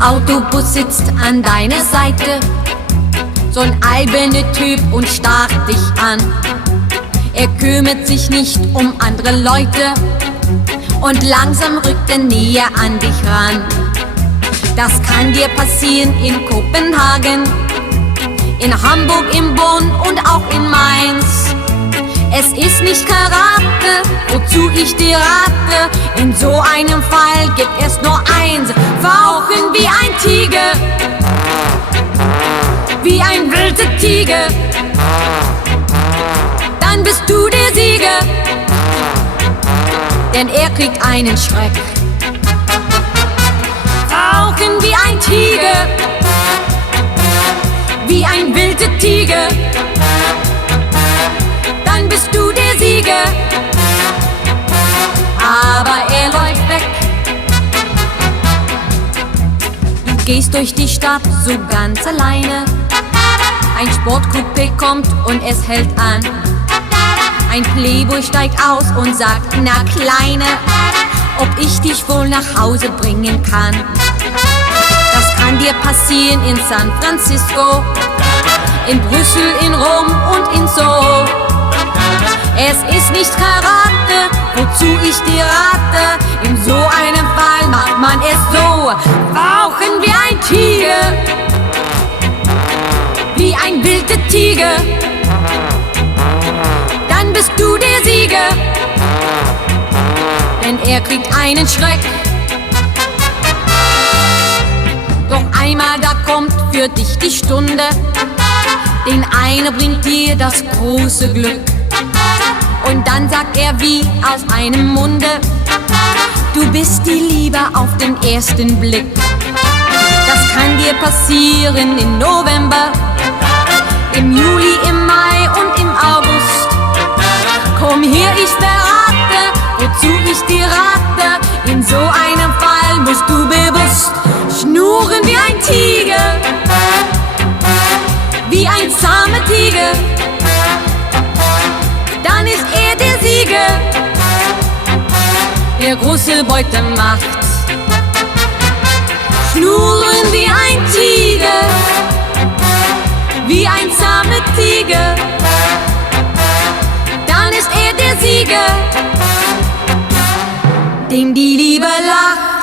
Autobus sitzt an deiner Seite so ein alberner Typ und starrt dich an. Er kümmert sich nicht um andere Leute und langsam rückt er näher an dich ran. Das kann dir passieren in Kopenhagen, in Hamburg, in Bonn und auch in Mainz. Es ist nicht Karate, wozu ich dir rate. In so einem Fall gibt es nur eins: Fauchen wie ein Tiger, wie ein wilder Tiger. Dann bist du der Sieger, denn er kriegt einen Schreck. Fauchen wie ein Tiger, wie ein wilder Tiger. Dann bist du der Sieger, aber er läuft weg. Du gehst durch die Stadt so ganz alleine. Ein Sportcoupé kommt und es hält an. Ein Playboy steigt aus und sagt: Na Kleine, ob ich dich wohl nach Hause bringen kann. Das kann dir passieren in San Francisco, in Brüssel, in Rom und in Seoul. Es ist nicht Karate, wozu ich dir rate. In so einem Fall macht man es so: Fauchen wie ein Tiger, wie ein wilder Tiger. Dann bist du der Sieger, denn er kriegt einen Schreck. Doch einmal da kommt für dich die Stunde, den eine bringt dir das große Glück. Und dann sagt er wie aus einem Munde: Du bist die Liebe auf den ersten Blick. Das kann dir passieren im November, im Juli, im Mai und im August. Komm her, ich verrate, wozu ich dir rate. In so einem Fall musst du bewusst schnurren wie ein Tiger, wie ein zahmer Tiger. Dann ist er der Sieger, der große Beute macht. Schnurren wie ein Tiger, wie ein zahmer Tiger. Dann ist er der Sieger, dem die Liebe lacht.